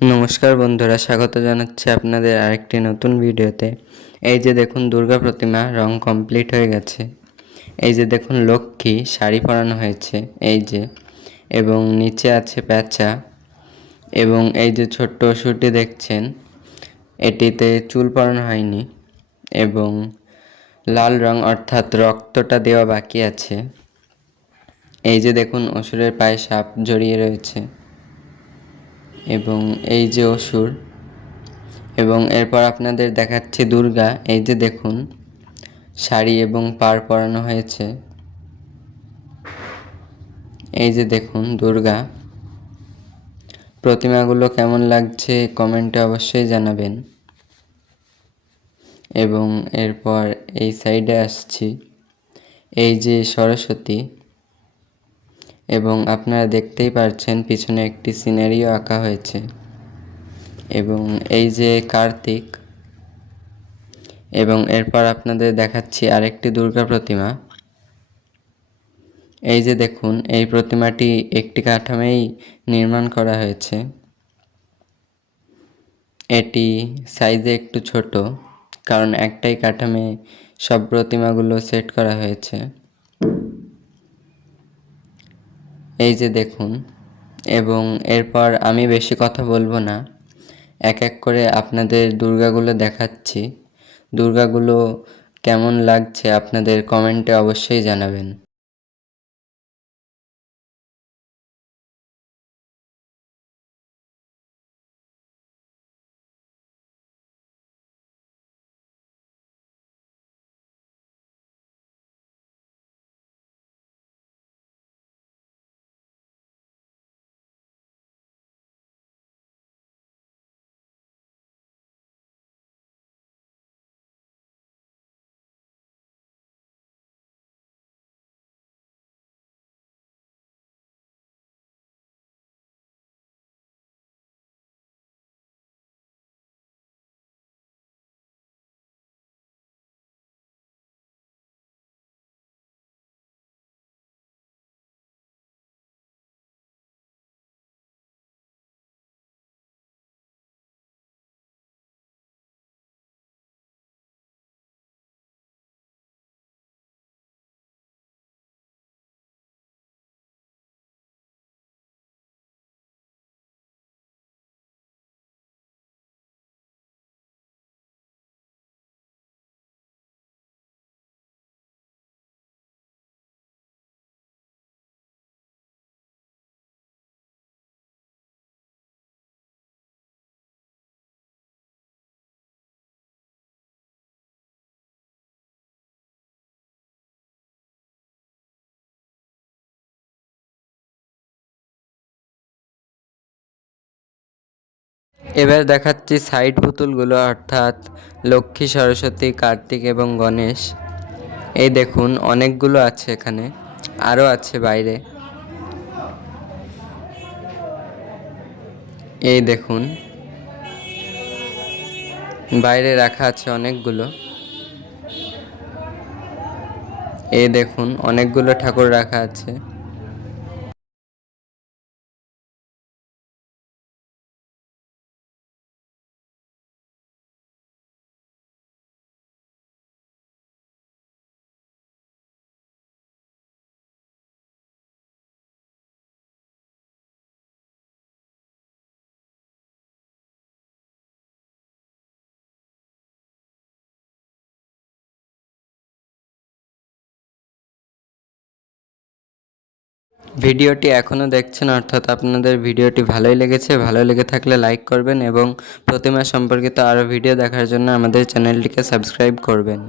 নমস্কার বন্ধুরা, স্বাগত জানাচ্ছি আপনাদের আরেকটি নতুন ভিডিওতে। এই যে দেখুন, দুর্গা প্রতিমা রং কমপ্লিট হয়ে গেছে। এই যে দেখুন, লক্ষ্মী শাড়ি পরানো হয়েছে এই যে, এবং নিচে আছে প্যাঁচা, এবং এই যে ছোট্ট অসুরটি দেখছেন, এটিতে চুল পরানো হয়নি এবং লাল রং অর্থাৎ রক্তটা দেওয়া বাকি আছে। এই যে দেখুন, অসুরের পায়ে সাপ জড়িয়ে রয়েছে এবং এই যে অসুর, এবং এরপর আপনাদের দেখাচ্ছি দুর্গা। এই যে দেখুন, শাড়ি এবং পাড় পরানো হয়েছে। এই যে দেখুন দুর্গা। প্রতিমাগুলো কেমন লাগছে কমেন্টে অবশ্যই জানাবেন। এবং এরপর এই সাইডে আসছি, এই যে সরস্বতী, এবং আপনারা দেখতেই পাচ্ছেন পিছনে একটি সিনারিও আঁকা হয়েছে। এবং এই যে কার্তিক, এবং এরপর আপনাদের দেখাচ্ছি আরেকটি দুর্গা প্রতিমা। এই যে দেখুন, এই প্রতিমাটি একটি কাঠামোই নির্মাণ করা হয়েছে। এটি সাইজে একটু ছোট, কারণ একটাই কাঠামে সব প্রতিমাগুলো সেট করা হয়েছে। এই যে দেখুন, এবং এরপর আমি বেশি কথা বলবো না, এক এক করে আপনাদের দুর্গাগুলো দেখাচ্ছি। দুর্গাগুলো কেমন লাগছে আপনাদের কমেন্টে অবশ্যই জানাবেন। এবার দেখাচ্ছি সাইড পুতুলগুলো, অর্থাৎ লক্ষ্মী, সরস্বতী, কার্তিক এবং গণেশ। এই দেখুন, অনেকগুলো আছে এখানে, আরও আছে বাইরে। এই দেখুন, বাইরে রাখা আছে অনেকগুলো। এই দেখুন, অনেকগুলো ঠাকুর রাখা আছে। ভিডিওটি এখনও দেখছেন, অর্থাৎ আপনাদের ভিডিওটি ভালোই লেগেছে। ভালো লেগে থাকলে লাইক করবেন এবং প্রতিমা সম্পর্কিত আরও ভিডিও দেখার জন্য আমাদের চ্যানেলটিকে সাবস্ক্রাইব করবেন।